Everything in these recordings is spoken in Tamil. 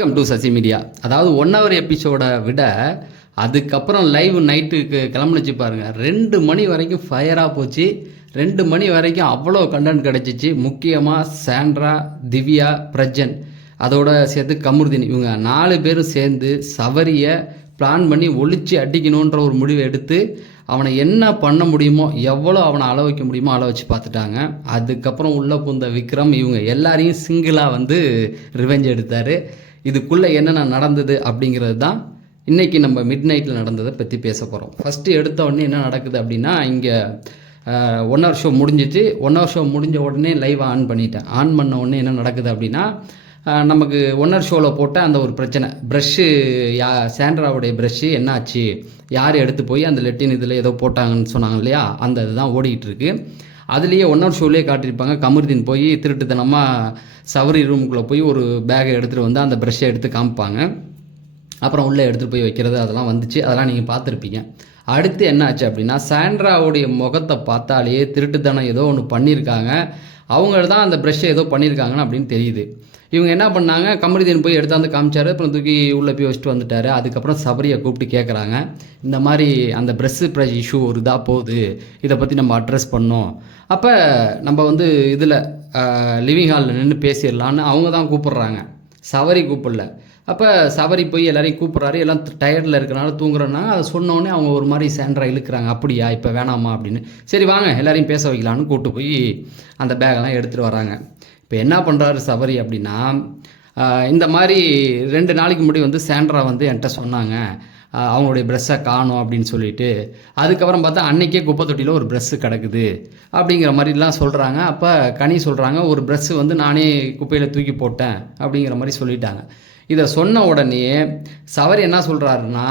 Welcome to Sasi media. அதாவது 1 hour எபிசோட விட அதுக்கப்புறம் லைவ் நைட்டுக்கு கிளம்புனுச்சு பாருங்கள். 2 மணி வரைக்கும் ஃபயராக போச்சு. 2 மணி வரைக்கும் அவ்வளோ கண்டென்ட் கிடச்சிச்சு. முக்கியமாக சாண்ட்ரா, திவ்யா, பிரஜன், அதோட சேர்த்து கமருதீன், இவங்க 4 பேரும் சேர்ந்து சவரியை பிளான் பண்ணி ஒழிச்சு அடிக்கணுன்ற ஒரு முடிவை எடுத்து அவனை என்ன பண்ண முடியுமோ, எவ்வளோ அவனை அள வைக்க முடியுமோ அள வச்சு பார்த்துட்டாங்க. அதுக்கப்புறம் உள்ளே பூந்த விக்ரம் இவங்க எல்லாரையும் சிங்கிளாக வந்து ரிவெஞ்ச் எடுத்தார். இதுக்குள்ளே என்னென்ன நடந்தது அப்படிங்கிறது தான் இன்றைக்கி நம்ம மிட் நைட்டில் நடந்ததை பற்றி பேச போகிறோம். ஃபஸ்ட்டு எடுத்த உடனே என்ன நடக்குது அப்படின்னா, இங்கே 1 hour ஷோ முடிஞ்சிச்சு. 1 hour ஷோ முடிஞ்ச உடனே லைவ் ஆன் பண்ணிட்டேன். ஆன் பண்ண உடனே என்ன நடக்குது அப்படின்னா, நமக்கு 1 hour ஷோவில் போட்ட அந்த ஒரு பிரச்சனை, ப்ரஷ்ஷு, சாண்ட்ராவுடைய ப்ரஷ்ஷு என்ன ஆச்சு, யார் எடுத்து போய் அந்த லெட்டின் இதில் ஏதோ போட்டாங்கன்னு சொன்னாங்க இல்லையா, அந்த இதுதான் ஓடிக்கிட்டு அதுலேயே 1 hour ஷோலேயே காட்டியிருப்பாங்க. கமருதீன் போய் திருட்டுத்தனமாக சவரி ரூமுக்குள்ளே போய் ஒரு பேக்கை எடுத்துகிட்டு வந்து அந்த ப்ரஷ்ஷை எடுத்து காமிப்பாங்க. அப்புறம் உள்ளே எடுத்துகிட்டு போய் வைக்கிறது, அதெல்லாம் வந்துச்சு. அதெல்லாம் நீங்கள் பார்த்துருப்பீங்க. அடுத்து என்ன ஆச்சு அப்படின்னா, சாண்ட்ராவுடைய முகத்தை பார்த்தாலே திருட்டுத்தனம் ஏதோ ஒன்று பண்ணியிருக்காங்க, அவங்க தான் அந்த ப்ரஷ்ஷை ஏதோ பண்ணியிருக்காங்கன்னு அப்படின்னு தெரியுது. இவங்க என்ன பண்ணாங்க, கமருதீன் போய் எடுத்தாந்து காமிச்சார். அப்புறம் தூக்கி உள்ளே போய் வச்சுட்டு வந்துட்டார். அதுக்கப்புறம் சபரியை கூப்பிட்டு கேட்குறாங்க, இந்த மாதிரி அந்த ப்ரெஷ் இஷ்யூ ஒரு இதாக போகுது, இதை பற்றி நம்ம அட்ரஸ் பண்ணோம். அப்போ நம்ம வந்து இதில் லிவிங் ஹாலில் நின்று பேசிடலான்னு அவங்க தான் கூப்பிட்றாங்க, சவரி கூப்பிடல. அப்போ சவரி போய் எல்லாரையும் கூப்பிட்றாரு. எல்லாம் டயர்டில் இருக்கிறனால தூங்குறோன்னா அதை சொன்னோடனே அவங்க ஒரு மாதிரி சாண்ட்ரா இழுக்கிறாங்க. அப்படியா, இப்போ வேணாமா அப்படின்னு. சரி வாங்க எல்லாரையும் பேச வைக்கலான்னு கூப்பிட்டு போய் அந்த பேக்கெல்லாம் எடுத்துகிட்டு வராங்க. இப்போ என்ன பண்ணுறாரு சவரி அப்படின்னா, இந்த மாதிரி 2 நாளைக்கு முன்னாடி வந்து சாண்ட்ரா வந்து என்கிட்ட சொன்னாங்க அவங்களுடைய ப்ரெஷ்ஷை காணும் அப்படின்னு சொல்லிட்டு. அதுக்கப்புறம் பார்த்தா அன்றைக்கே குப்பை தொட்டியில் ஒரு ப்ரெஷ்ஷு கிடக்குது அப்படிங்கிற மாதிரிலாம் சொல்கிறாங்க. அப்போ கனி சொல்கிறாங்க, ஒரு ப்ரெஷ்ஷு வந்து நானே குப்பையில் தூக்கி போட்டேன் அப்படிங்கிற மாதிரி சொல்லிட்டாங்க. இதை சொன்ன உடனே சவரி என்ன சொல்கிறாருன்னா,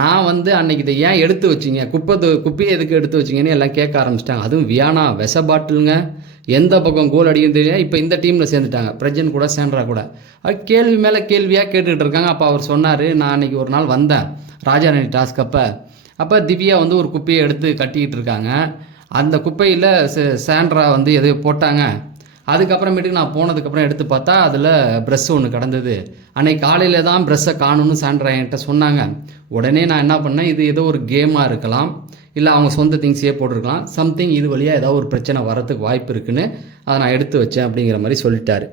நான் வந்து அன்றைக்கி இதை ஏன் எடுத்து வச்சிங்க, குப்பையை எதுக்கு எடுத்து வச்சிங்கன்னு எல்லாம் கேட்க ஆரம்பிச்சிட்டாங்க. அதுவும் வியானா விஷ பாட்டிலுங்க, எந்த பக்கம் கோல் அடிக்கும் தெரியல. இப்போ இந்த டீமில் சேர்ந்துட்டாங்க, பிரஜன் கூட சாண்ட்ரா கூட. அது கேள்வி மேலே கேள்வியாக கேட்டுக்கிட்டு இருக்காங்க. அப்போ அவர் சொன்னார், நான் அன்றைக்கி ஒரு நாள் வந்தேன் ராஜாராணி டாஸ்க் அப்போ திவ்யா வந்து ஒரு குப்பையை எடுத்து கட்டிக்கிட்டு இருக்காங்க. அந்த குப்பையில் சாண்ட்ரா வந்து எதையோ போட்டாங்க. அதுக்கப்புறமேட்டுக்கு நான் போனதுக்கப்புறம் எடுத்து பார்த்தா அதில் ப்ரெஷ் ஒன்று கிடந்தது. அன்றைக்கி காலையில் தான் ப்ரெஷ்ஷை காணும்னு சாண்ட்ரா என்கிட்ட சொன்னாங்க. உடனே நான் என்ன பண்ணேன், இது ஏதோ ஒரு கேமாக இருக்கலாம், இல்லை அவங்க சொந்த திங்ஸே போட்டிருக்கலாம், சம்திங் இது வழியாக ஏதாவது ஒரு பிரச்சனை வரத்துக்கு வாய்ப்பு இருக்குன்னு அதை நான் எடுத்து வச்சேன் அப்படிங்கிற மாதிரி சொல்லிட்டாரு.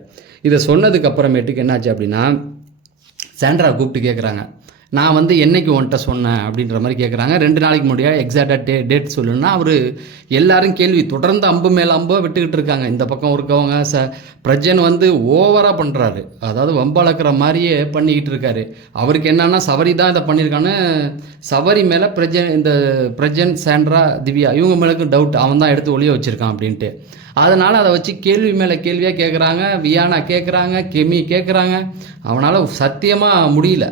இதை சொன்னதுக்கு அப்புறமேட்டுக்கு என்னாச்சு அப்படின்னா, சாண்ட்ரா கூப்பிட்டு கேட்குறாங்க, நான் வந்து என்னைக்கு உன்கிட்ட சொன்னேன் அப்படின்ற மாதிரி கேட்குறாங்க. 2 நாளைக்கு முன்னாடியாக எக்ஸாக்டாக டேட் சொல்லுன்னா அவர் எல்லாரும் கேள்வி தொடர்ந்து அம்பு மேலே அம்போ விட்டுக்கிட்டு இருக்காங்க. இந்த பக்கம் இருக்கவங்க பிரஜன் வந்து ஓவராக பண்ணுறாரு, அதாவது வம்பளக்கிற மாதிரியே பண்ணிக்கிட்டு இருக்காரு. அவருக்கு என்னன்னா சவரி தான் இதை பண்ணியிருக்கான்னு சவரி மேலே இந்த பிரஜன், சாண்ட்ரா, திவ்யா இவங்க மேலுக்கு டவுட், அவன் தான் எடுத்து ஒளிய வச்சுருக்கான் அப்படின்ட்டு. அதனால் அதை வச்சு கேள்வி மேலே கேள்வியாக கேட்குறாங்க. வியானா கேட்குறாங்க, கெமி கேட்குறாங்க. அவனால் சத்தியமாக முடியல.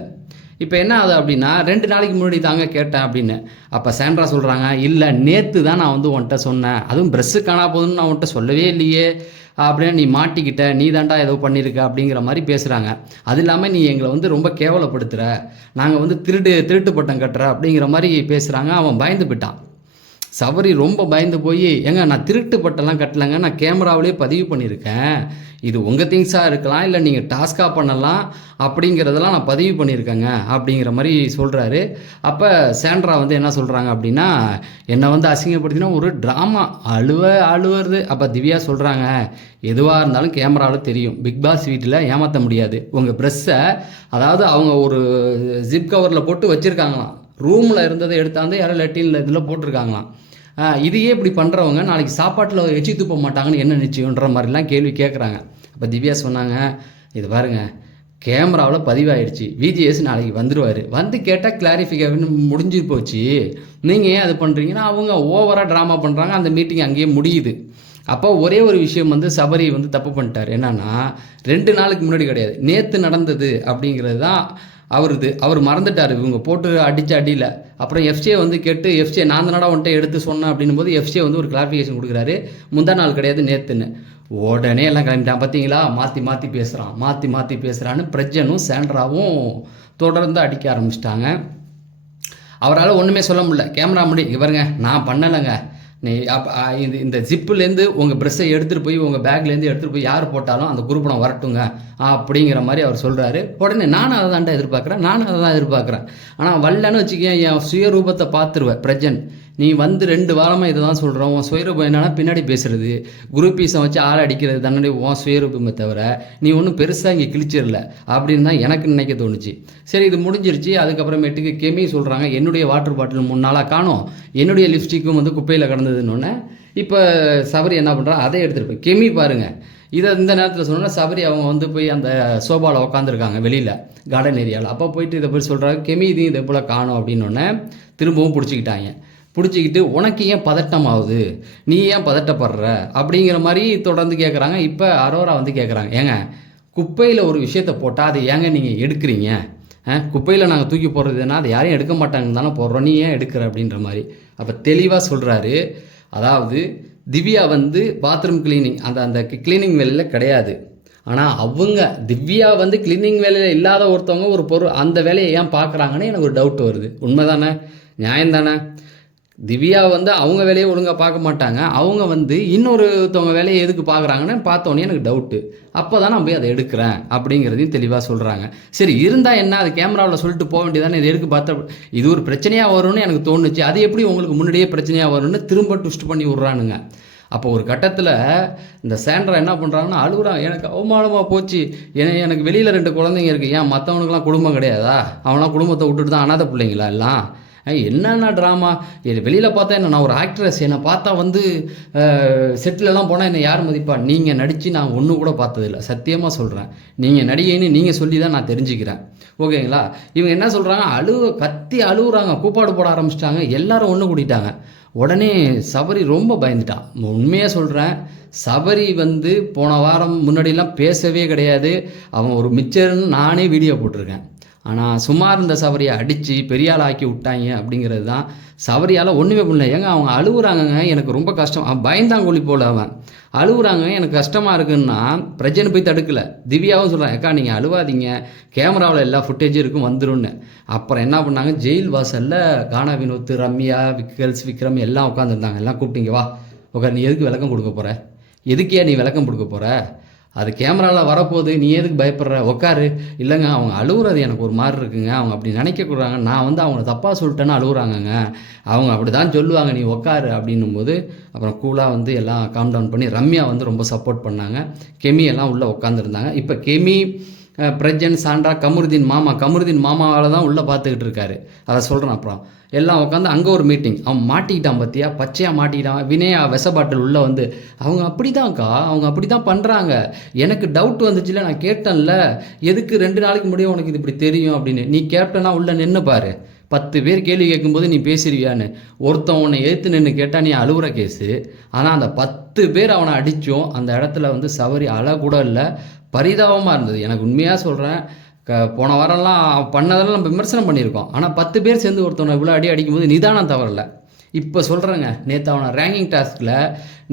இப்போ என்ன ஆகுது அப்படின்னா, 2 நாளைக்கு முன்னாடி தாங்க கேட்டேன் அப்படின்னு. அப்போ சாண்ட்ரா சொல்கிறாங்க, இல்லை நேற்று தான் நான் வந்து உன்கிட்ட சொன்னேன், அதுவும் ப்ரெஷ்ஷு காணா போதுன்னு நான் உன்கிட்ட சொல்லவே இல்லையே, அப்படின்னு நீ மாட்டிக்கிட்ட, நீ தாண்டா ஏதோ பண்ணியிருக்க அப்படிங்கிற மாதிரி பேசுகிறாங்க. அது இல்லாமல் நீ எங்களை வந்து ரொம்ப கேவலப்படுத்துகிற, நாங்கள் வந்து திருட்டு பட்டம் கட்டுற அப்படிங்கிற மாதிரி பேசுகிறாங்க. அவன் பயந்து போயிட்டான். சவரி ரொம்ப பயந்து போய், ஏங்க நான் திருட்டு பட்டெல்லாம் கட்டலைங்க, நான் கேமராவிலே பதிவு பண்ணியிருக்கேன், இது உங்கள் திங்ஸாக இருக்கலாம், இல்லை நீங்கள் டாஸ்காக பண்ணலாம், அப்படிங்கிறதெல்லாம் நான் பதிவு பண்ணியிருக்கேங்க அப்படிங்கிற மாதிரி சொல்கிறாரு. அப்போ சாண்ட்ரா வந்து என்ன சொல்கிறாங்க அப்படின்னா, என்னை வந்து அசிங்கப்படுத்தினா ஒரு ட்ராமா அழுவுறது. அப்போ திவ்யா சொல்கிறாங்க, எதுவாக இருந்தாலும் கேமராவில் தெரியும், பிக் பாஸ் வீட்டில் ஏமாற்ற முடியாது. உங்கள் ப்ரெஷ்ஷை, அதாவது அவங்க ஒரு ஜிப் கவரில் போட்டு வச்சுருக்காங்களாம், ரூமில் இருந்ததை எடுத்தாந்து யாரோ லெட்டினில் இதில் போட்டிருக்காங்களாம். இதையே இப்படி பண்ணுறவங்க நாளைக்கு சாப்பாட்டில் எச்சி துப்ப மாட்டாங்கன்னு என்ன நிச்சயம்ன்ற மாதிரிலாம் கேள்வி கேட்குறாங்க. அப்போ திவ்யா சொன்னாங்க, இது பாருங்க கேமராவில் பதிவாயிடுச்சு, விஜிஎஸ் நாளைக்கு வந்துடுவார், வந்து கேட்டால் கிளாரிஃபிகேஷன் முடிஞ்சு போச்சு, நீங்கள் ஏன் அது பண்ணுறீங்கன்னா அவங்க ஓவராக ட்ராமா பண்ணுறாங்க. அந்த மீட்டிங் அங்கேயே முடியுது. அப்போ ஒரே ஒரு விஷயம் வந்து சபரி வந்து தப்பு பண்ணிட்டார். என்னன்னா 2 நாளுக்கு முன்னாடி கிடையாது, நேற்று நடந்தது அப்படிங்கிறது தான் அவர் மறந்துட்டார். இவங்க போட்டு அடித்த அடியில் அப்புறம் எஃப்சிஏ வந்து கேட்டு, எஃப்சிஏ நான் தானடா வந்துட்டு எடுத்து சொன்னேன் அப்படின்னும் போது எஃப்சிஏ வந்து ஒரு கிளாரிஃபிகேஷன் கொடுக்குறாரு, முந்தா நாள் கிடையாது நேற்றுன்னு. உடனே எல்லாம் கிளம்பிட்டான். பார்த்தீங்களா, மாற்றி பேசுகிறான்னு பிரஜனும் சாண்ட்ராவும் தொடர்ந்து அடிக்க ஆரம்பிச்சிட்டாங்க. அவரால் ஒன்றுமே சொல்ல முடியல. கேமரா முடி, இவருங்க நான் பண்ணலைங்க, நீ இந்த ஜிப்புலேருந்து உங்கள் ப்ரெஷ்ஷை எடுத்துகிட்டு போய் உங்கள் பேக்லேருந்து எடுத்துகிட்டு போய் யார் போட்டாலும் அந்த குரூப்பணம் வரட்டுங்க அப்படிங்கிற மாதிரி அவர் சொல்கிறாரு. உடனே நானும் அதை தான்டா எதிர்பார்க்குறேன். ஆனால் வரலன்னு வச்சுக்கேன், என் சுயரூபத்தை பார்த்துருவேன். பிரஜன், நீ வந்து 2 வாரமாக இதை தான் சொல்கிறோம். உன் சுயரூபம் என்னன்னா பின்னாடி பேசுகிறது, குரூப்பீஸை வச்சு ஆள் அடிக்கிறது தானே உன் சுயரூபமே தவிர நீ ஒன்றும் பெருசாக இங்கே கிழிச்சிடல அப்படின்னு தான் எனக்கு நினைக்க தோணுச்சு. சரி, இது முடிஞ்சிருச்சு. அதுக்கப்புறமேட்டுக்கு கெமி சொல்கிறாங்க, என்னுடைய வாட்டர் பாட்டில் 3 நாளாக காணும், என்னுடைய லிப்ஸ்டிக்கும் வந்து குப்பையில் கிடந்ததுன்னு. இப்போ சபரி என்ன பண்ணுறா, அதை எடுத்துகிட்டு போய் கெமி பாருங்கள். இதை இந்த நேரத்தில் சொன்னோன்னா சபரி அவங்க வந்து போய் அந்த சோபாவில் உட்காந்துருக்காங்க வெளியில் கார்டன் ஏரியாவில். அப்போ போயிட்டு இதை போய் சொல்கிறாங்க, கெமி இதையும் இதே போல் காணும் அப்படின்னோடனே திரும்பவும் பிடிச்சிக்கிட்டு உனக்கு ஏன் பதட்டம் ஆகுது, நீ ஏன் பதட்டப்படுற அப்படிங்கிற மாதிரி தொடர்ந்து கேட்குறாங்க. இப்போ அரோரா வந்து கேட்குறாங்க, ஏங்க குப்பையில் ஒரு விஷயத்தை போட்டால் அதை ஏங்க நீங்கள் எடுக்கிறீங்க? குப்பையில் நாங்கள் தூக்கி போடுறதுன்னா அதை யாரையும் எடுக்க மாட்டாங்கன்னு தானே போடுறோம், நீ ஏன் எடுக்கிற அப்படின்ற மாதிரி. அப்போ தெளிவாக சொல்கிறாரு, அதாவது திவ்யா வந்து பாத்ரூம் கிளீனிங் அந்த கிளீனிங் வேலையில் கிடையாது. ஆனால் திவ்யா வந்து கிளீனிங் வேலையில் இல்லாத ஒருத்தவங்க ஒரு பொருள் அந்த வேலையை ஏன் பார்க்குறாங்கன்னு எனக்கு ஒரு டவுட் வருது. உண்மை தானே, நியாயம் தானே? திவ்யா வந்து அவங்க வேலையை ஒழுங்காக பார்க்க மாட்டாங்க, அவங்க வந்து இன்னொருத்தவங்க வேலையை எதுக்கு பார்க்குறாங்கன்னு பார்த்தோன்னே எனக்கு டவுட்டு. அப்போ தான் நான் போய் அதை எடுக்கிறேன் அப்படிங்கிறதையும் தெளிவாக சொல்கிறாங்க. சரி, இருந்தால் என்ன, அது கேமராவில் சொல்லிட்டு போக வேண்டியதானே, இது எதுக்கு பார்த்தா இது ஒரு பிரச்சனையாக வரும்னு எனக்கு தோணுச்சு. அது எப்படி உங்களுக்கு முன்னாடியே பிரச்சனையாக வரும்னு திரும்ப ட்விஸ்ட் பண்ணி விட்றானுங்க. அப்போ ஒரு கட்டத்தில் இந்த சாண்ட்ரா என்ன பண்ணுறாங்கன்னா, அழுகுறான், எனக்கு அவமானமாக போச்சு, எனக்கு வெளியில் 2 குழந்தைங்க இருக்குது, ஏன் மற்றவனுக்குலாம் குடும்பம் கிடையாதா, அவனாம் குடும்பத்தை விட்டுட்டு தான் அனாதை பிள்ளைங்களா எல்லாம், என்னென்ன ட்ராமா, வெளியில் பார்த்தா என்ன, நான் ஒரு ஆக்ட்ரஸ், என்னை பார்த்தா வந்து செட்டிலெலாம் போனால் என்னை யார் மதிப்பா, நீங்கள் நடித்து நான் ஒன்று கூட பார்த்ததில்ல, சத்தியமாக சொல்கிறேன். நீங்கள் நடிகைன்னு நீங்கள் சொல்லி தான் நான் தெரிஞ்சுக்கிறேன், ஓகேங்களா? இவங்க என்ன சொல்கிறாங்க, கத்தி அழுகுறாங்க, கூப்பாடு போட ஆரம்பிச்சிட்டாங்க, எல்லாரும் ஒன்று கூட்டிட்டாங்க. உடனே சபரி ரொம்ப பயந்துட்டான். உண்மையாக சொல்கிறேன், சபரி வந்து போன வாரம் முன்னாடிலாம் பேசவே கிடையாது. அவன் ஒரு மிச்சர்னு நானே வீடியோ போட்டிருக்கேன். ஆனால் சும்மா இருந்த சபரியை அடித்து பெரியாள் ஆக்கி விட்டாங்க அப்படிங்கிறது தான். சபரியால் ஒன்றுமே பண்ணல. ஏங்க அவங்க அழுகுறாங்கங்க, எனக்கு ரொம்ப கஷ்டம். அவன் பயந்தாங்கொழி போல் அவன் அழுகுறாங்க, எனக்கு கஷ்டமாக இருக்குன்னா பிரஜனை போய் தடுக்கலை. திவ்யாவும் சொல்கிறாங்க, அக்கா நீங்கள் அழுவாதீங்க, கேமராவில் எல்லா ஃபுட்டேஜும் இருக்கும் வந்துரும்னு. அப்புறம் என்ன பண்ணாங்க, ஜெயில் வாசலில் கானா வினோத், ரம்யா, விக்ரம் எல்லாம் உட்காந்துருந்தாங்க. எல்லாம் கூப்பிட்டீங்க, வா ஓகே, நீ எதுக்கு விளக்கம் கொடுக்க போகிற, எதுக்கே நீ விளக்கம் கொடுக்க போகிற, அது கேமராவில் வரப்போகுது, நீ எதுக்கு பயப்படுற, உட்காரு. இல்லைங்க, அவங்க அழுகுறது எனக்கு ஒரு மாதிரி இருக்குங்க, அவங்க அப்படி நினைக்கக்கூடாங்க, நான் வந்து அவங்கள தப்பாக சொல்லிட்டேன்னு அழுகுறாங்கங்க, அவங்க அப்படி தான் சொல்லுவாங்க, நீ உட்காரு அப்படின்னும் போது அப்புறம் கூலாக வந்து எல்லாம் காம் டவுன் பண்ணி ரம்யா வந்து ரொம்ப சப்போர்ட் பண்ணாங்க. கெமி எல்லாம் உள்ளே உட்காந்துருந்தாங்க. இப்போ கெமி, பிரஜன், சாண்ட்ரா, கமருதீன் மாமாவால் தான் உள்ளே பார்த்துக்கிட்டு இருக்காரு. அதை சொல்கிறேன். அப்புறம் எல்லாம் உட்காந்து அங்கே ஒரு மீட்டிங். அவன் மாட்டிக்கிட்டான், பார்த்தியா, பச்சையாக மாட்டிக்கிட்டான். வினயா விஷ பாட்டில் உள்ளே வந்து, அவங்க அப்படி தான் பண்ணுறாங்க. எனக்கு டவுட் வந்துச்சுல, நான் கேட்டேன்ல, எதுக்கு 2 நாளைக்கு முடியும் உனக்கு இது இப்படி தெரியும் அப்படின்னு. நீ கேப்டனா உள்ளே நின்று பாரு, 10 பேர் கேள்வி கேட்கும்போது நீ பேசுறியான்னு. ஒருத்தன் உன்னை எழுத்து நின்று கேட்டால் நீ அழுகுற கேஸு. ஆனால் அந்த 10 பேர் அவனை அடித்தோம் அந்த இடத்துல வந்து சபரி அழக்கூட இல்லை, பரிதாபமாக இருந்தது. எனக்கு உண்மையாக சொல்கிறேன், போன வாரம்லாம் பண்ணதெல்லாம் நம்ம விமர்சனம் பண்ணியிருக்கோம். ஆனால் 10 பேர் சேர்ந்து ஒருத்தவனை இவ்வளோ அடிக்கும்போது நிதானம் தவறல. இப்போ சொல்கிறேங்க, நேற்று அவனை ரேங்கிங் டாஸ்கில்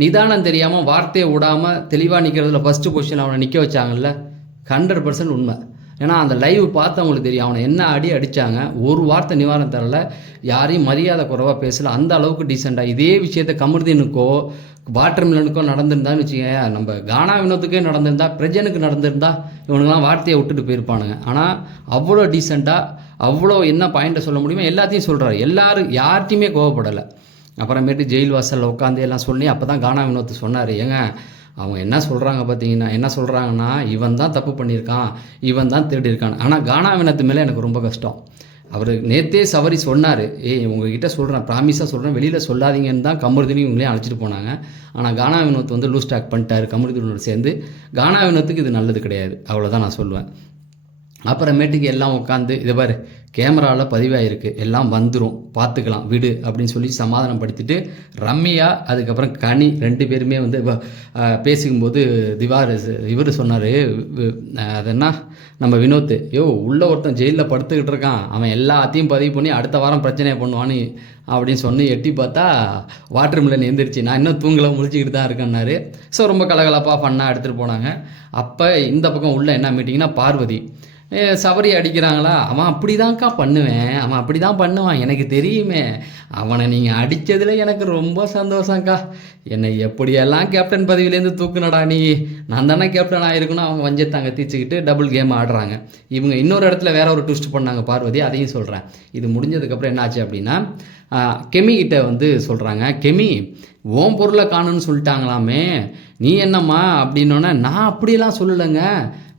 நிதானம் தெரியாமல் வார்த்தையை விடாமல் தெளிவாக நிற்கிறதுல ஃபஸ்ட்டு பொசிஷன் அவனை நிற்க வச்சாங்கல்ல, 100% உண்மை. ஏன்னா அந்த லைவ் பார்த்தவங்களுக்கு தெரியும் அவனை என்ன அடித்தாங்க. ஒரு வார்த்தை நிவாரணம் தரல, யாரையும் மரியாதை குறைவாக பேசலை, அந்த அளவுக்கு டீசெண்டாக. இதே விஷயத்தை கமருதீனுக்கோ வாட்டர் மிலனுக்கோ நடந்திருந்தான்னு வச்சுக்கோங்க, நம்ம கானா வினோத்துக்கே நடந்திருந்தா, பிரஜனுக்கு நடந்திருந்தா, இவனுங்களாம் வார்த்தையை விட்டுட்டு போயிருப்பானுங்க. ஆனால் அவ்வளோ டீசெண்டாக, அவ்வளோ என்ன பாயிண்ட்டை சொல்ல முடியுமோ எல்லாத்தையும் சொல்கிறாரு. யார்ட்டையுமே கோவப்படலை. அப்புறமேட்டு ஜெயில் வாசலில் உட்காந்து எல்லாம் சொல்லி அப்போ தான் கானா வினோத் சொன்னார், ஏங்க அவங்க என்ன சொல்கிறாங்க பார்த்தீங்கன்னா, என்ன சொல்கிறாங்கன்னா, இவன் தான் தப்பு பண்ணியிருக்கான், இவன் தான் திருடியிருக்கான். ஆனால் கானா வினோத் மேலே எனக்கு ரொம்ப கஷ்டம். அவர் நேற்றே சபரி சொன்னார், உங்ககிட்ட சொல்கிறேன், ப்ராமிஸாக சொல்கிறேன், வெளியில் சொல்லாதீங்கன்னு தான் கமருதீனையும் இவங்களையும் அழைச்சிட்டு போனாங்க. ஆனால் கானா வினோத் வந்து லூஸ் டாக் பண்ணிட்டார் கமருதீனோடு சேர்ந்து. கானா வினோத்துக்கு இது நல்லது கிடையாது, அவ்வளோதான் நான் சொல்லுவேன். அப்புறமேட்டுக்கு எல்லாம் உட்காந்து, இதை பாரு கேமராவில் பதிவாயிருக்கு, எல்லாம் வந்துடும், பார்த்துக்கலாம் விடு அப்படின்னு சொல்லி சமாதானப்படுத்திட்டு ரம்யா அதுக்கப்புறம் கனி 2 பேருமே வந்து பேசிக்கும்போது இவர் சொன்னார், அது என்ன நம்ம வினோத், உள்ள ஒருத்தன் ஜெயிலில் படுத்துக்கிட்டு இருக்கான், அவன் எல்லாத்தையும் பதிவு பண்ணி அடுத்த வாரம் பிரச்சனையை பண்ணுவான்னு அப்படின்னு சொன்னி எட்டி பார்த்தா வாட்டர் மிலன் எழுந்திரிச்சு, நான் இன்னும் தூங்கலை, முழிச்சிக்கிட்டு தான் இருக்கேன்னாரு. ஸோ ரொம்ப கலகலப்பாக ஃபன்னாக எடுத்துகிட்டு போனாங்க. அப்போ இந்த பக்கம் உள்ள என்ன மீட்டிங்னா, பார்வதி சபரி அடிக்கிறாங்களா, அவன் அப்படி தான்க்கா பண்ணுவேன், அவன் அப்படி தான் பண்ணுவான், எனக்கு தெரியுமே, அவனை நீங்கள் அடித்ததில் எனக்கு ரொம்ப சந்தோஷங்க்கா, என்னை எப்படியெல்லாம் கேப்டன் பதவியிலேருந்து தூக்குனடா நீ, நான் தானே கேப்டன் ஆகிருக்கணும். அவங்க வஞ்சத்தாங்க தீச்சுக்கிட்டு டபுள் கேம் ஆடுறாங்க. இவங்க இன்னொரு இடத்துல வேற ஒரு ட்விஸ்ட் பண்ணாங்க பார்வதி, அதையும் சொல்கிறேன். இது முடிஞ்சதுக்கப்புறம் என்னாச்சு அப்படின்னா, கெமி கிட்ட வந்து சொல்கிறாங்க, கெமி ஓம் பொருளை காணுன்னு சொல்லிட்டாங்களாமே, நீ என்னம்மா அப்படின்னோடனே, நான் அப்படியெல்லாம் சொல்லலைங்க,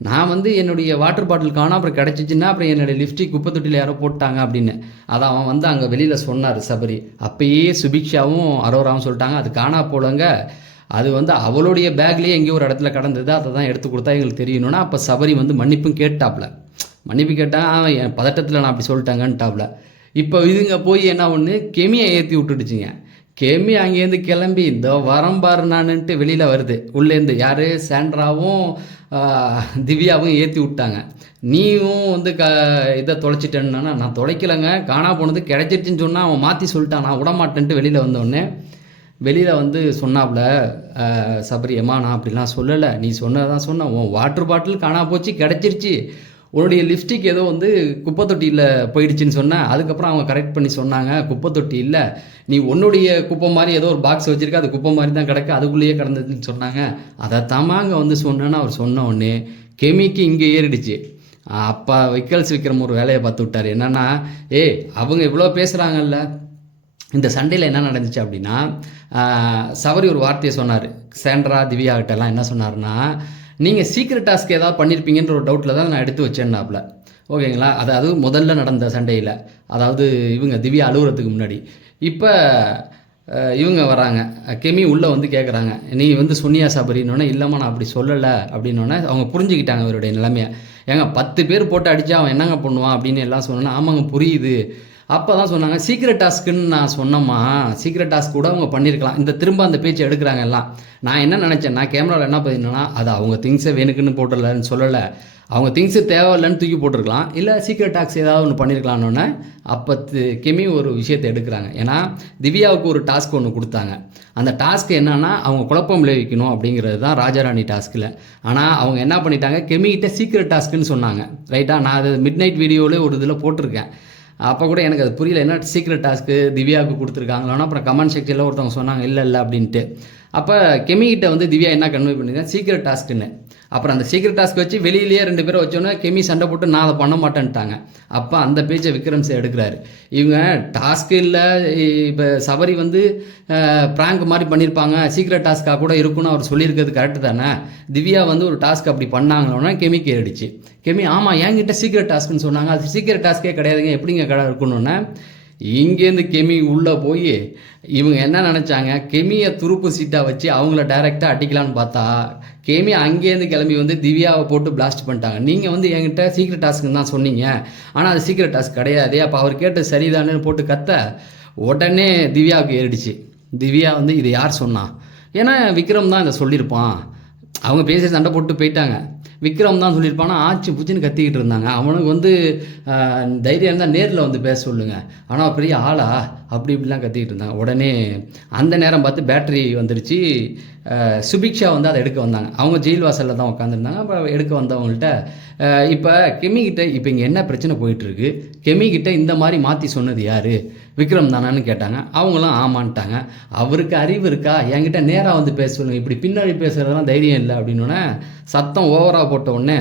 நான் வந்து என்னுடைய வாட்டர் பாட்டில் காணும், அப்புறம் கிடச்சிச்சின்னா அப்புறம் என்னுடைய லிப்ஸ்டிக் குப்பை தொட்டியில் யாரோ போட்டாங்க அப்படின்னு. அதை அவன் வந்து அங்கே வெளியில் சொன்னார் சபரி. அப்பயே சுபிக்ஷாவும் அரோராவும் சொல்லிட்டாங்க, அது காணா போலங்க, அது வந்து அவளுடைய பேக்லேயே எங்கேயோ ஒரு இடத்துல கடந்தது, அதை தான் எடுத்து கொடுத்தா எங்களுக்கு தெரியணும்னா. அப்போ சபரி வந்து மன்னிப்பும் கேட்டாப்புல. மன்னிப்பு கேட்டால் என் பதட்டத்தில் நான் அப்படி சொல்லிட்டாங்கன்ட்டாப்புல. இப்போ இதுங்க போய் என்ன ஒன்று கெமியை ஏற்றி விட்டுடுச்சிங்க. கெமி அங்கேருந்து கிளம்பி இந்த வரம்பாரு நானுன்ட்டு வெளியில் வருது. உள்ளேருந்து யார், சாண்ட்ராவும் திவ்யாவும் ஏற்றி விட்டாங்க. நீயும் வந்து இதை தொலைச்சிட்டேன்னா, நான் தொலைக்கலைங்க, காணா போனது கிடைச்சிருச்சுன்னு சொன்னால் அவன் மாற்றி சொல்லிட்டான், நான் விடமாட்டேன்ட்டு வெளியில் வந்தோடனே வெளியில் வந்து சொன்னாப்புல சபரி, அம்மா நான் அப்படிலாம் சொல்லலை, நீ சொன்னதான் சொன்ன, உன் வாட்டர் பாட்டில் காணா போச்சு, கிடச்சிருச்சு, உன்னுடைய லிப்ஸ்டிக் ஏதோ வந்து குப்பை தொட்டியில் போயிடுச்சுன்னு சொன்னேன். அதுக்கப்புறம் அவங்க கரெக்ட் பண்ணி சொன்னாங்க, குப்பை தொட்டி இல்லை, நீ உன்னுடைய குப்பை மாதிரி ஏதோ ஒரு பாக்ஸ் வச்சுருக்க, அது குப்பை மாதிரி தான் கிடக்கு, அதுக்குள்ளேயே கிடந்ததுன்னு சொன்னாங்க. அதை தாமாங்க வந்து சொன்னேன்னு அவர் சொன்ன உடனே கெமிக்கு இங்கே ஏறிடுச்சு. அப்பா விக்கல்ஸ் விக்ரம் ஒரு வேலையை பார்த்து விட்டார். என்னென்னா, அவங்க இவ்வளோ பேசுகிறாங்கல்ல, இந்த சண்டையில் என்ன நடந்துச்சு அப்படின்னா, சபரி ஒரு வார்த்தையை சொன்னார் சாண்ட்ரா திவ்யா கிட்டலாம். என்ன சொன்னார்னா, நீங்கள் சீக்ரெட் டாஸ்க் ஏதாவது பண்ணியிருப்பீங்கன்ற ஒரு டவுட்டில் தான் நான் எடுத்து வச்சேன்னாப்புல. ஓகேங்களா, அதாவது முதல்ல நடந்த சண்டையில், அதாவது இவங்க திவ்யா அழுகுறதுக்கு முன்னாடி. இப்போ இவங்க வராங்க, கெமி உள்ளே வந்து கேட்குறாங்க, நீ வந்து சொன்னியா சபரின்னொன்னே, இல்லைம்மா நான் அப்படி சொல்லலை அப்படின்னோடனே அவங்க புரிஞ்சுக்கிட்டாங்க அவருடைய நிலைமையை. ஏங்க 10 பேர் போட்டு அடித்தா அவன் என்னங்க பண்ணுவான் அப்படின்னு எல்லாம் சொன்னோன்னா, ஆமாங்க புரியுது. அப்போ தான் சொன்னாங்க, சீக்ரெட் டாஸ்க்குன்னு நான் சொன்னம்மா, சீக்ரெட் டாஸ்க் கூட அவங்க பண்ணியிருக்கலாம். இந்த திரும்ப அந்த பேச்சு எடுக்கிறாங்க எல்லாம். நான் என்ன நினச்சேன், நான் கேமராவில் என்ன பண்ணினா, அது அவங்க திங்ஸை வேணுக்குன்னு போட்டுடலன்னு சொல்லலை, அவங்க திங்ஸு தேவையில்லைன்னு தூக்கி போட்டிருக்கலாம், இல்லை சீக்ரெட் டாஸ்க் ஏதாவது ஒன்று பண்ணியிருக்கலான்னொன்னே. அப்போ கெமி ஒரு விஷயத்தை எடுக்கிறாங்க. ஏன்னா திவ்யாவுக்கு ஒரு டாஸ்க் ஒன்று கொடுத்தாங்க. அந்த டாஸ்க் என்னன்னா, அவங்க குழப்பம் விளைவிக்கணும் அப்படிங்கிறது தான் ராஜாராணி டாஸ்கில். ஆனால் அவங்க என்ன பண்ணிட்டாங்க, கெமிகிட்ட சீக்ரெட் டாஸ்க்குன்னு சொன்னாங்க. ரைட்டா, நான் அது மிட் நைட் வீடியோவில் ஒரு இதில் போட்டிருக்கேன். அப்போ கூட எனக்கு அது புரியல, என்ன சீக்ரெட் டாஸ்க்கு திவ்யாவுக்கு கொடுத்துருக்காங்களோன்னா. அப்புறம் கமெண்ட் செக்ஷனில் ஒருத்தவங்க சொன்னாங்க இல்லை அப்படின்ட்டு. அப்போ கெமிகிட்ட வந்து திவ்யா என்ன கன்வே பண்ணியிருக்கேன், சீக்ரெட் டாஸ்க்குன்னு. அப்புறம் அந்த சீக்ரெட் டாஸ்க் வச்சு வெளியிலேயே 2 பேரை வச்சோன்னே கெமி சண்டை போட்டு நான் அதை பண்ண மாட்டேன்ட்டாங்க. அப்போ அந்த பேச்சை விக்ரம் சார் எடுக்கிறாரு. இவங்க டாஸ்க்கு இல்லை, இப்போ சபரி வந்து ப்ராங்க் மாதிரி பண்ணியிருப்பாங்க, சீக்ரெட் டாஸ்க்காக கூட இருக்குன்னு அவர் சொல்லியிருக்கிறது கரெக்டு தானே. திவ்யா வந்து ஒரு டாஸ்க் அப்படி பண்ணாங்களோன்னா கெமிக்கு ஏறிடுச்சு. கெமி ஆமாம் என்கிட்ட சீக்ரெட் டாஸ்க்குன்னு சொன்னாங்க, அது சீக்ரெட் டாஸ்க்கே கிடையாதுங்க, எப்படிங்க கடை இருக்கணுன்னே. இங்கேருந்து கெமி உள்ளே போய் இவங்க என்ன நினச்சாங்க, கெமியை துருப்பு சீட்டாக வச்சு அவங்கள டைரெக்டாக அடிக்கலான்னு பார்த்தா, கெமி அங்கேருந்து கிளம்பி வந்து திவ்யாவை போட்டு பிளாஸ்ட் பண்ணிட்டாங்க. நீங்கள் வந்து என்கிட்ட சீக்ரெட் டாஸ்க்குன்னு தான் சொன்னீங்க, ஆனால் அது சீக்ரெட் டாஸ்க் கிடையாது, அப்போ அவர் கேட்டு சரிதானு போட்டு கத்த உடனே திவ்யாவுக்கு ஏறிடுச்சு. திவ்யா வந்து இதை யார் சொன்னா, ஏன்னா விக்ரம் தான் இதை சொல்லியிருப்பான், அவங்க பேசி சண்டை போட்டு போயிட்டாங்க, விக்ரம் தான் சொல்லியிருப்பானா, ஆச்சு பூச்சின்னு கத்திக்கிட்டு இருந்தாங்க. அவனுக்கு வந்து தைரியம் இருந்தால் நேரில் வந்து பேச சொல்லுங்கள், ஆனால் பெரிய ஆளா அப்படி இப்படிலாம் கத்திக்கிட்டு இருந்தாங்க. உடனே அந்த நேரம் பார்த்து பேட்டரி வந்துடுச்சு. சுபிக்ஷா வந்து அதை எடுக்க வந்தாங்க. அவங்க ஜெயில் வாசலில் தான் உட்காந்துருந்தாங்க. அப்புறம் எடுக்க வந்தவங்கள்ட்ட இப்போ கெமிகிட்ட இப்போ இங்கே என்ன பிரச்சனை போயிட்டுருக்கு, கெமிகிட்ட இந்த மாதிரி மாற்றி சொன்னது யார், விக்ரம் தானான்னு கேட்டாங்க. அவங்களும் ஆமான்ட்டாங்க. அவருக்கு அறிவு இருக்கா, என்கிட்ட நேராக வந்து பேச சொல்லுங்கள், இப்படி பின்னாடி பேசுகிறதுலாம் தைரியம் இல்லை அப்படின்னோடனே சத்தம் ஓவராக போட்ட உடனே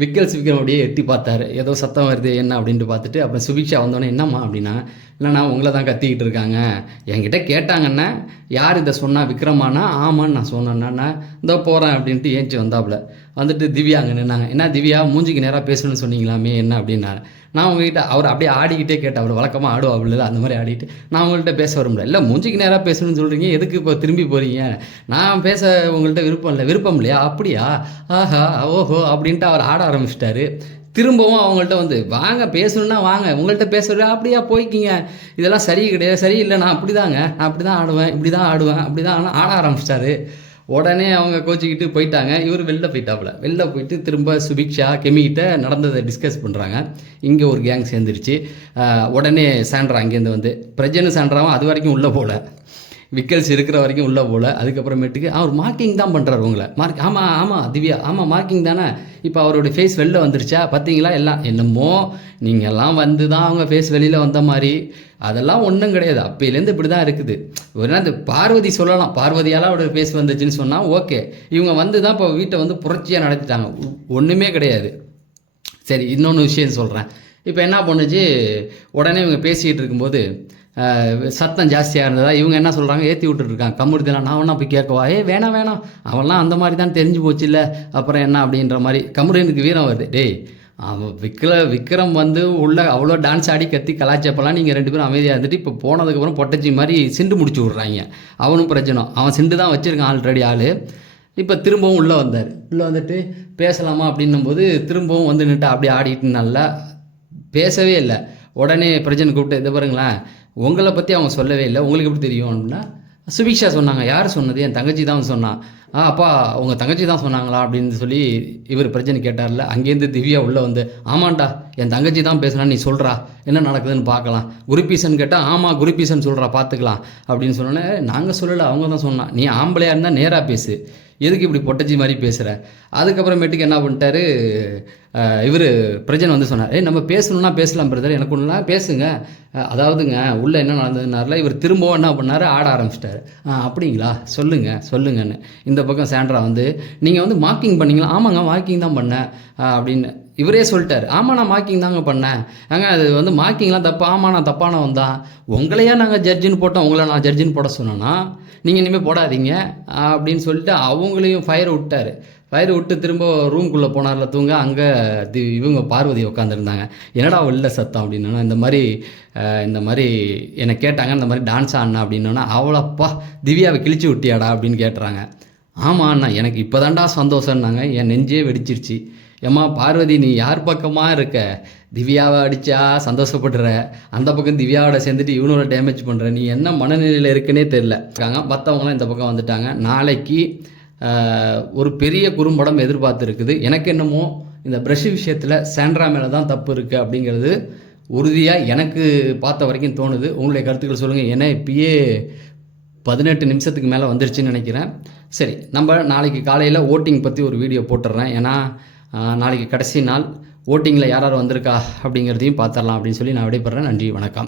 விக்கல்ஸ் விக்ரம் அப்படியே எட்டி பார்த்தாரு, ஏதோ சத்தம் வருது என்ன அப்படின்ட்டு பார்த்துட்டு. அப்புறம் சுபிக்ஷா வந்தோடனே என்னம்மா அப்படின்னா, இல்லைண்ணா உங்களை தான் கத்திக்கிட்டு இருக்காங்க, என்கிட்ட கேட்டாங்கண்ணா யார் இதை சொன்னா, விக்ரமானா, ஆமான்னு நான் சொன்னேன்னா, இதோ போகிறேன் அப்படின்ட்டு ஏஞ்சி வந்தாப்புல. வந்துட்டு திவ்யா அங்கே நின்னாங்க. என்ன திவ்யா மூஞ்சிக்கு நேராக பேசணும்னு சொன்னீங்களாமே என்ன அப்படின்னாரு. நான் உங்ககிட்ட அவர் அப்படியே ஆடிக்கிட்டே கேட்டேன், அவர் வழக்கமாக ஆடுவாப்புல அந்த மாதிரி ஆடிட்டு, நான் உங்கள்கிட்ட பேச வரும்ல, இல்லை மூஞ்சிக்கு நேராக பேசணும்னு சொல்கிறீங்க, எதுக்கு இப்போ திரும்பி போகிறீங்க, நான் பேச உங்கள்கிட்ட விருப்பம் இல்லையா, அப்படியா, ஆஹா ஓஹோ அப்படின்ட்டு அவர் ஆட ஆரம்பிச்சிட்டாரு. திரும்பவும் அவங்கள்ட்ட வந்து வாங்க பேசணுன்னா வாங்க, உங்கள்கிட்ட பேசுறது அப்படியா போய்க்கிங்க, இதெல்லாம் சரி கிடையாது, சரியில்லை, நான் அப்படி தாங்க, நான் அப்படி தான் ஆடுவேன், இப்படி தான் ஆடுவேன், அப்படி தான் ஆட ஆரம்பிச்சிட்டாரு. உடனே அவங்க கோச்சிக்கிட்டு போயிட்டாங்க. இவர் வெளில போயிட்டாப்புல. வெளில போயிட்டு திரும்ப சுபிக்ஷா கெமிகிட்ட நடந்ததை டிஸ்கஸ் பண்ணுறாங்க. இங்கே ஒரு கேங் சேர்ந்துருச்சு. உடனே சாண்ட்ரா அங்கேருந்து வந்து பிரஜனும் சாண்ட்ராவும் அது வரைக்கும் உள்ளே போகல. விக்கல்ஸ் இருக்கிற வரைக்கும் உள்ளே போல். அதுக்கப்புறமேட்டுக்கு அவர் மார்க்கிங் தான் பண்ணுறாரு உங்களை. ஆமாம் திவ்யா, ஆமாம் மார்க்கிங் தானே. இப்போ அவருடைய ஃபேஸ் வெளில வந்துருச்சா பார்த்தீங்களா? எல்லாம் என்னமோ நீங்கள்லாம் வந்து தான் அவங்க ஃபேஸ் வெளியில் வந்த மாதிரி. அதெல்லாம் ஒன்றும் கிடையாது. அப்போலேருந்து இப்படி தான் இருக்குது. ஒரு நாள் இந்த பார்வதி சொல்லலாம், பார்வதியால் அவருடைய ஃபேஸ் வந்துச்சுன்னு சொன்னால் ஓகே. இவங்க வந்து தான் இப்போ வீட்டை வந்து புரட்சியாக நடத்திட்டாங்க. ஒன்றுமே கிடையாது. சரி, இன்னொன்று விஷயம் சொல்கிறேன். இப்போ என்ன பண்ணுச்சு, உடனே இவங்க பேசிக்கிட்டு இருக்கும்போது சத்தம் ஜாஸ்தியாக இருந்ததா இவங்க என்ன சொல்கிறாங்க, ஏற்றி விட்டுருக்காங்க. கம்முடுதலாம் நான் ஒன்றா போய் கேட்கவா? வேணாம் அவன்லாம் அந்த மாதிரி தான் தெரிஞ்சு போச்சு இல்லை, அப்புறம் என்ன அப்படின்ற மாதிரி கம்முடுனுக்கு வீரம் வருது. டேய் அவன் விக்ரம் வந்து உள்ள அவ்வளோ டான்ஸ் ஆடி கத்தி கலாச்சப்பெல்லாம் நீங்கள் 2 பேரும் அமைதியாக இருந்துட்டு இப்போ போனதுக்கப்புறம் பொட்டச்சி மாதிரி சிண்டு முடிச்சு விட்றாங்க. அவனும் பிரச்சனை, அவன் சிண்டு தான் வச்சுருக்கான் ஆல்ரெடி ஆள். இப்போ திரும்பவும் உள்ளே வந்தார். உள்ளே வந்துட்டு பேசலாமா அப்படின்னும்போது திரும்பவும் வந்து நின்று அப்படியே ஆடிட்டு நல்லா பேசவே இல்லை. உடனே பிரஜனை கூப்பிட்டு இதை பாருங்களேன், உங்களை பற்றி அவங்க சொல்லவே இல்லை, உங்களுக்கு எப்படி தெரியும் அப்படின்னா சுபிக்ஷா சொன்னாங்க. யார் சொன்னது? என் தங்கச்சி தான் சொன்னான். அப்பா உங்கள் தங்கச்சி தான் சொன்னாங்களா அப்படின்னு சொல்லி இவர் பிரச்சனை கேட்டார்ல. அங்கேருந்து திவ்யா உள்ளே வந்து ஆமாண்டா என் தங்கச்சி தான் பேசுனான்னு நீ சொல்கிறா, என்ன நடக்குதுன்னு பார்க்கலாம். குருபீசன் கேட்டால் ஆமாம் குருபீசன் சொல்கிறா பார்த்துக்கலாம் அப்படின்னு சொன்னோன்னே நாங்கள் சொல்லலை, அவங்க தான் சொன்னான். நீ ஆம்பளையாக இருந்தால் நேராக பேசு, எதுக்கு இப்படி பொட்டச்சி மாதிரி பேசுகிற? அதுக்கப்புறமேட்டுக்கு என்ன பண்ணிட்டாரு இவர் பிரஜன் வந்து சொன்னார், நம்ம பேசணுன்னா பேசலாம் பிரதர், எனக்கு ஒன்றுனா பேசுங்க. அதாவதுங்க உள்ளே என்ன நடந்ததுனால இவர் திரும்பவும் என்ன பண்ணார், ஆட ஆரம்பிச்சிட்டாரு. அப்படிங்களா, சொல்லுங்கன்னு. இந்த பக்கம் சாண்ட்ரா வந்து நீங்கள் வந்து மார்க்கிங் பண்ணீங்களா? ஆமாங்க மார்க்கிங் தான் பண்ணேன் அப்படின்னு இவரே சொல்லிட்டார். ஆமாம் நான் மார்க்கிங் தாங்க பண்ணேன். அது வந்து மார்க்கிங்லாம் தப்பு. ஆமாம் நான் தப்பானவன் தான். உங்களையா நாங்கள் ஜட்ஜின்னு போட்டோம், உங்களை நான் ஜட்ஜின்னு போட சொன்னோன்னா நீங்கள் இனிமேல் போடாதீங்க அப்படின்னு சொல்லிட்டு அவங்களையும் ஃபயர் விட்டார். ஃபயர் விட்டு திரும்ப ரூம்குள்ளே போனார்ல தூங்க. அங்கே இவங்க பார்வதி உட்காந்துருந்தாங்க. என்னடா உள்ள சத்தம் அப்படின்னா இந்த மாதிரி என்னை கேட்டாங்க, இந்த மாதிரி டான்ஸ் ஆடினா அப்படின்னா அவ்வளோப்பா திவ்யாவை கிழிச்சு விட்டியாடா அப்படின்னு கேட்டுறாங்க. ஆமாம் அண்ணா எனக்கு இப்போ தான்டா சந்தோஷம்னாங்க. என் நெஞ்சே வெடிச்சிருச்சு. ஏம்மா பார்வதி நீ யார் பக்கமாக இருக்க? திவ்யாவை அடித்தா சந்தோஷப்படுற, அந்த பக்கம் திவ்யாவோட சேர்ந்துட்டு இவனோட டேமேஜ் பண்ணுற, நீ என்ன மனநிலையில் இருக்குன்னே தெரில. மற்றவங்களாம் இந்த பக்கம் வந்துட்டாங்க. நாளைக்கு ஒரு பெரிய குறும்படம் எதிர்பார்த்துருக்குது. எனக்கு என்னமோ இந்த ப்ரஷ் விஷயத்தில் சாண்ட்ரா மேலே தான் தப்பு இருக்குது அப்படிங்கிறது உறுதியாக எனக்கு பார்த்த வரைக்கும் தோணுது. உங்களுடைய கருத்துக்கள் சொல்லுங்கள். ஏன்னா இப்பயே 18 நிமிஷத்துக்கு மேலே வந்துருச்சுன்னு நினைக்கிறேன். சரி, நம்ம நாளைக்கு காலையில் ஓட்டிங் பற்றி ஒரு வீடியோ போட்டுடுறேன். ஏன்னா நாளைக்கு கடைசி நாள். ஓட்டிங்கில் யார் வந்திருக்கா அப்படிங்கிறதையும் பார்த்துடலாம் அப்படின்னு சொல்லி நான் விடைபெறேன். நன்றி, வணக்கம்.